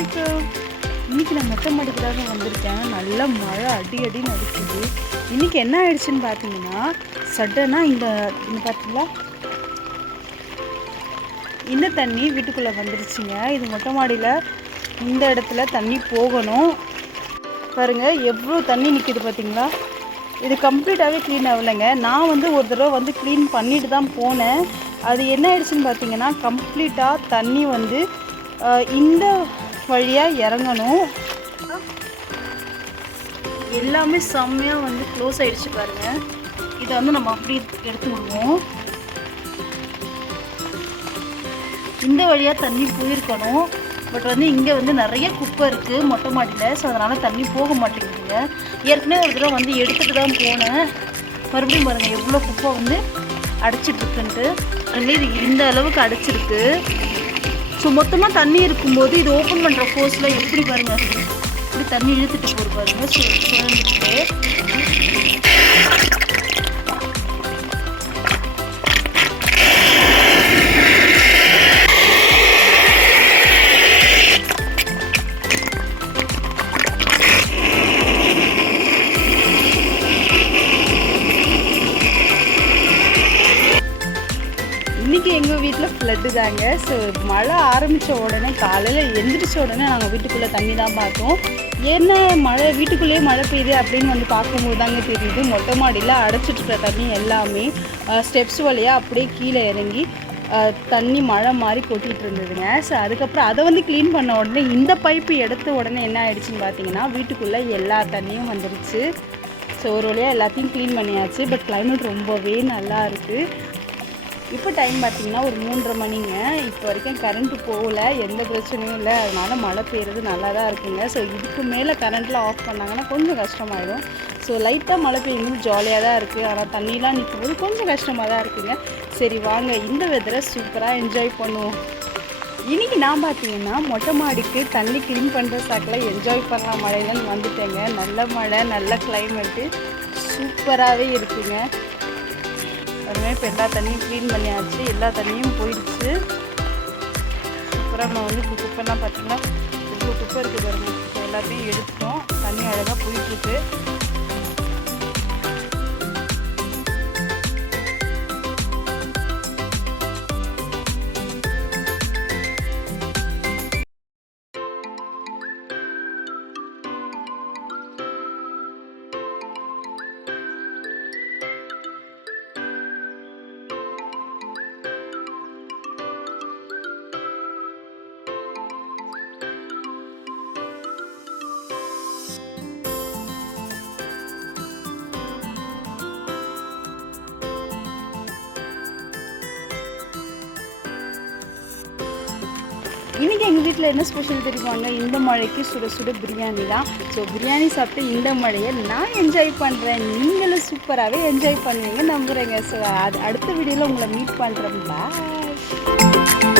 அலைக்கும். இன்றைக்கி நான் மொட்டை மாடிக்கு தாங்க வந்திருக்கேன். நல்ல மழை அடின்னு அடிக்குது. இன்றைக்கி என்ன ஆயிடுச்சுன்னு பார்த்தீங்கன்னா, சடனாக இந்த பார்த்தீங்களா இந்த தண்ணி வீட்டுக்குள்ளே வந்துருச்சுங்க. இது மொட்டை மாடியில் இந்த இடத்துல தண்ணி போகணும். பாருங்கள் எவ்வளோ தண்ணி நிற்கிது பார்த்தீங்களா. இது கம்ப்ளீட்டாகவே க்ளீன் ஆகலைங்க. நான் ஒரு தடவை க்ளீன் பண்ணிட்டு தான் போனேன். அது என்ன ஆயிடுச்சுன்னு பார்த்தீங்கன்னா, கம்ப்ளீட்டாக தண்ணி இந்த வழியாக இறங்கணும். எல்லாமே செம்மையாக க்ளோஸ் ஆகிடுச்சு பாருங்கள். இதை நம்ம அப்படி எடுத்து விடுவோம். இந்த வழியாக தண்ணி போயிருக்கணும். பட் இங்கே நிறைய குப்பை இருக்குது மொட்டை மாடியில். ஸோ அதனால் தண்ணி போக மாட்டேங்குதுங்க. ஏற்கனவே ஒரு தடவை எடுத்துகிட்டு தான் போனேன். மறுபடியும் பாருங்கள் எவ்வளோ குப்பை அடைச்சிட்ருக்குன்ட்டு. இது இந்த அளவுக்கு அடைச்சிருக்கு. ஸோ மொத்தமாக தண்ணி இருக்கும்போது இது ஓப்பன் பண்ணுற ஃபோர்ஸில் எப்படி பாருங்கள் இப்படி தண்ணி இழுத்துட்டு போகிற பாருங்கள். சுழந்துட்டு இன்றைக்கி எங்கள் வீட்டில் ஃப்ளட்டு தாங்க. ஸோ மழை ஆரம்பித்த உடனே காலையில் எழுந்திரிச்ச உடனே நாங்கள் வீட்டுக்குள்ளே தண்ணி தான் பார்த்தோம். என்ன மழை வீட்டுக்குள்ளேயே மழை பெய்யுது அப்படின்னு பார்க்கும்போது தாங்க தெரியுது மொட்டை மாடியில் அடைச்சிட்ருக்க தண்ணி எல்லாமே ஸ்டெப்ஸ் வழியாக அப்படியே கீழே இறங்கி தண்ணி மழை மாதிரி கொட்டிகிட்டு இருந்ததுங்க. ஸோ அதுக்கப்புறம் அதை க்ளீன் பண்ண உடனே இந்த பைப்பு எடுத்த உடனே என்ன ஆயிடுச்சுன்னு பார்த்தீங்கன்னா, வீட்டுக்குள்ளே எல்லா தண்ணியும் வந்துருச்சு. ஸோ ஒரு வழியாக எல்லாத்தையும் க்ளீன் பண்ணியாச்சு. பட் கிளைமேட் ரொம்பவே நல்லா இருக்குது. இப்போ டைம் பார்த்திங்கன்னா ஒரு 3:30 மணிங்க. இப்போ வரைக்கும் கரண்ட்டு போகலை, எந்த பிரச்சனையும் இல்லை. அதனால் மழை பெய்யுறது நல்லா தான் இருக்குங்க. ஸோ இதுக்கு மேலே கரண்ட்லாம் ஆஃப் பண்ணாங்கன்னா கொஞ்சம் கஷ்டமாயிடும். ஸோ லைட்டாக மழை பெய்யும்போது ஜாலியாக தான் இருக்குது. ஆனால் தண்ணிலாம் நிற்கும்போது கொஞ்சம் கஷ்டமாக தான் இருக்குங்க. சரி வாங்க இந்த வெதரை சூப்பராக என்ஜாய் பண்ணுவோம். இன்றைக்கி நான் பார்த்தீங்கன்னா மொட்டை மாடிக்கு தண்ணி க்ளீன் பண்ணுற சாக்கில் என்ஜாய் பண்ணலாம் மழையிலன்னு வந்துட்டேங்க. நல்ல மழை, நல்ல கிளைமேட்டு, சூப்பராகவே இருக்குங்க. அதுமாதிரி இப்போ எல்லா தண்ணியும் க்ளீன் பண்ணியாச்சு. எல்லா தண்ணியும் போயிடுச்சு. சூப்பராக நம்ம இப்போ குப்பைலாம் பார்த்திங்கன்னா இவ்வளோ குப்பை இருக்குது பாருங்கள். எல்லாத்தையும் எடுத்துட்டோம். தண்ணி அழகாக போயிட்டுருக்கு. இன்றைக்கி எங்கள் வீட்டில் என்ன ஸ்பெஷல் தெரியுமாங்க, இந்த மழைக்கு சுட சுட பிரியாணி தான். ஸோ பிரியாணி சாப்பிட்டு இந்த மழையை நான் என்ஜாய் பண்ணுறேன். நீங்களும் சூப்பராகவே என்ஜாய் பண்ணுவீங்க நம்புகிறேங்க. ஸோ அடுத்த வீடியோவில் உங்களை மீட் பண்ணுறேன். பாய்.